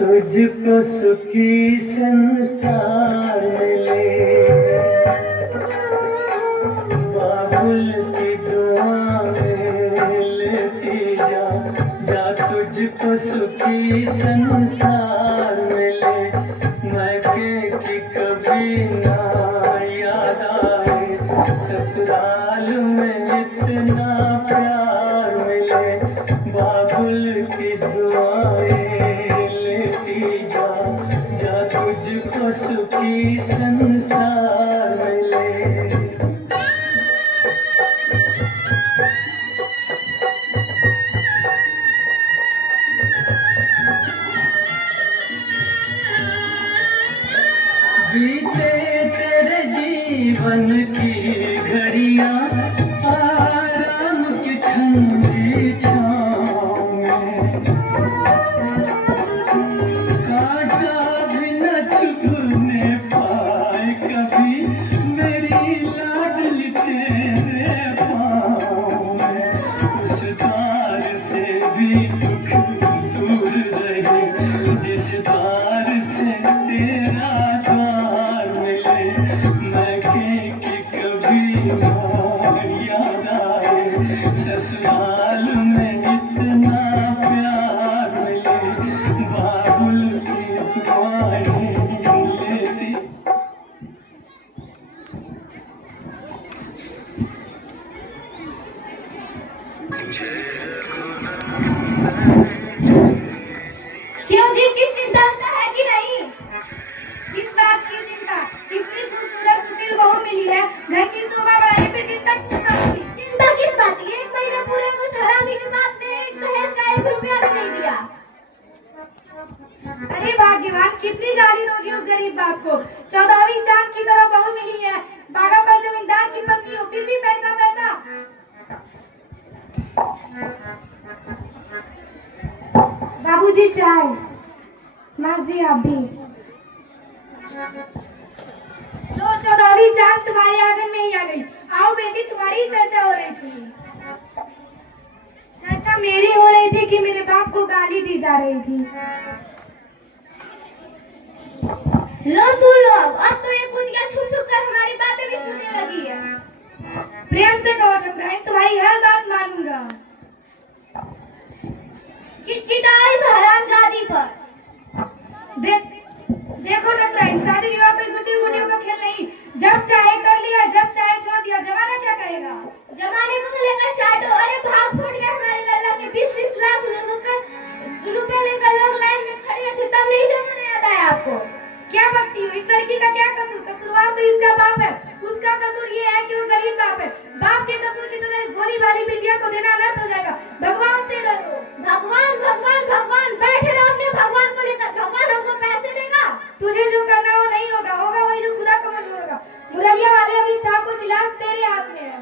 तुझको सुखी संसार मिले, बाबुल की दुआएं लेती जा, जा तुझको सुखी संसार मिले। मैके की कभी ना याद आए, ससुराल में इतना प्यार मिले, बाबुल की दुआएं लेती जा, जा तुझको सुखी संसार मिले। बीते तेरे जीवन की घड़ियां आराम की ठंडी छाँव में, कांटा भी न चुभने पाए कभी मेरी लाडली तेरे पाँव में। उस द्वार से भी दुख दूर रहे, जिस द्वार से तेरा द्वार मिले। मैके की कभी ना याद आए, ससुराल में इतना प्यार मिले, बाबुल की दुआएं लेती। क्यों जी, की चिंता है कि नहीं? किस बात की चिंता? इतनी खूबसूरत सुशील बहू मिली है, घर की शोभा बढ़ाने पे चिंता किस बात की? चिंता किस बात की? 1 महीने पूरे को उस हरामी के बाप ने दहेज का 1 रुपया भी नहीं दिया। अरे भाग्यवान, कितनी गाली दोगी उस गरीब बाप को। 14वीं चांद की तरह बहू मिली है, बागा पर जमींदार की पत्नी हो, फिर भी पैसा पैसा। बाबूजी चाय। माँ जी आप भी लो। 14वीं चांद तुम्हारे आंगन में ही आ गई। आओ बेटी, तुम्हारी चर्चा हो रही थी। चर्चा मेरी हो रही थी कि मेरे बाप को गाली दी जा रही थी। लो सुन लो, अब तो ये कुतिया छुप छुप कर हमारी बातें भी सुनने लगी है। प्रेम से कहो ठकुराइन, तुम्हारी हर बात मानूंगा। किटकिटाई इस हरामजादी पर। देखो ठकुराइन, शादी विवाह कोई गुड्डियों गुड्डियों का खेल नहीं। जब चाहे कर लिया, जब चाहे छोड़ दिया। जमाना क्या कहेगा? जमाने को लेकर चाटो। अरे भाग फूट गया हमारे लल्ला के 20-20 लाख रुपए लेकर लोग लाइन में खड़े थे, तब नहीं जमाना याद आया आपको? क्या बकती हो? इस लड़की का क्या कसूर? कसूरवार तो इसका बाप है। उसका कसूर ये है कि वो गरीब बाप है। बाप के कसूर की सजा इस भोली भाली बिटिया को देना अनर्थ हो जाएगा। भगवान से डरो। भगवान भगवान भगवान बैठे रहो अपने भगवान को लेकर। भगवान हमको पैसे देगा। तुझे जो करना हो नहीं होगा, होगा वही जो खुदा को मंजूर होगा। मुरलिया वाले अभी ठाकुर दिलास तेरे हाथ में है।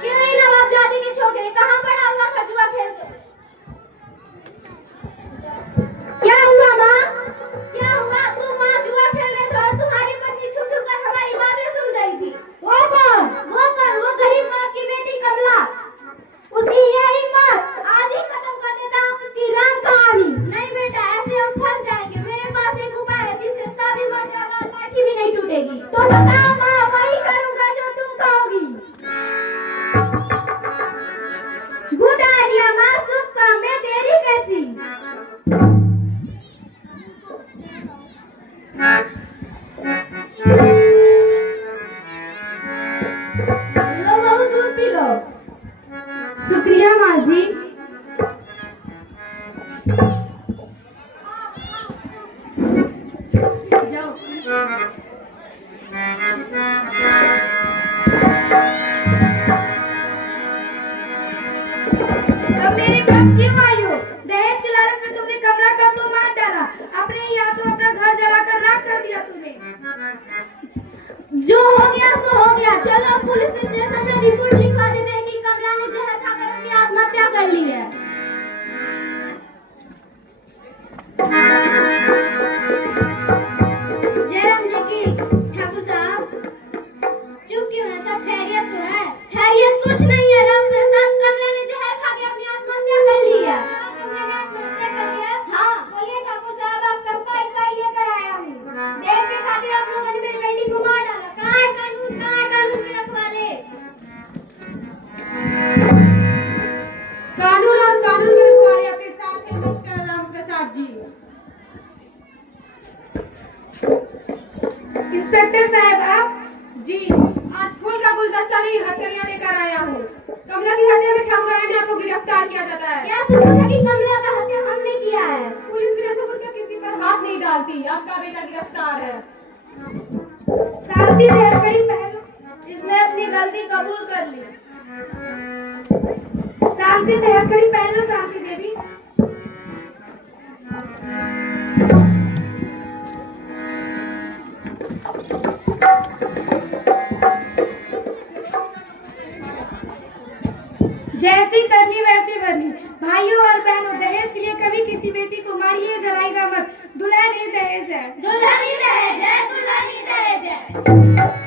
क्यों नहीं नवाबजादी के छोकरे, कहाँ पड़ा हुआ खजुआ खेल के? क्या हुआ माँ? क्या हुआ? तुम वहाँ जुआ खेल रहे थे और तुम्हारी पत्नी छुप छुप कर हमारी बातें सुन रही थी। वो कौन? वो गरीब बाप की बेटी कमला। उसकी ये हिम्मत, आज ही खत्म कर देता हूँ उसकी राम कहानी। नहीं बेटा, ऐसे हम फंस जाएंगे। मेरे पास एक उपाय है जिससे सब भी मर जाएगा और लाठी भी नहीं टूटेगी। तो बताओ माँ, वही करूँगा जो तुम कहोगी। गुड आइडिया माँ, शुभ काम में देरी कैसी? लो बहू, दूध पी लो। शुक्रिया माँ जी। जाओ। अब मेरे पास क्यों आई हो? दहेज के लालच में तुमने कमला का तो मार डाला, अपने ही हाथों अपना घर जलाकर राख कर दिया तुमने। जो हो गया सो हो गया। चलो अब पुलिस स्टेशन में रिपोर्ट लिखवा देते हैं कि कमला ने जहर खाकर अपनी आत्महत्या कर ली है। जयराम जी की ठाकुर साहब, चुप क्यों है? सब खैरियत तो है? खैरियत कुछ नहीं है राम प्रसाद, कमला ने जहर खा के अपनी आत्महत्या इंस्पेक्टर साहब आप? जी, आज फूल का गुलदस्ता नहीं हथकड़ियां लेकर आया हूँ। कमला की हत्या में ठाकुरायन ने आपको गिरफ्तार किया जाता है। क्या सबूत है कि कमला का हत्या हमने किया है? पुलिस बिना सबूत के किसी पर हाथ नहीं डालती। आपका बेटा गिरफ्तार है। शांति से हथकड़ी पहनो। इसने अपनी गलती कबूल कर ली। शांति से हथकड़ी पहन लो शांति देवी। जैसी करनी वैसी भरनी। भाइयों और बहनों, दहेज के लिए कभी किसी बेटी को मारिए, जलाइएगा मत। दुल्हन ही दहेज है, दुल्हन ही दहेज है, दुल्हन ही दहेज है।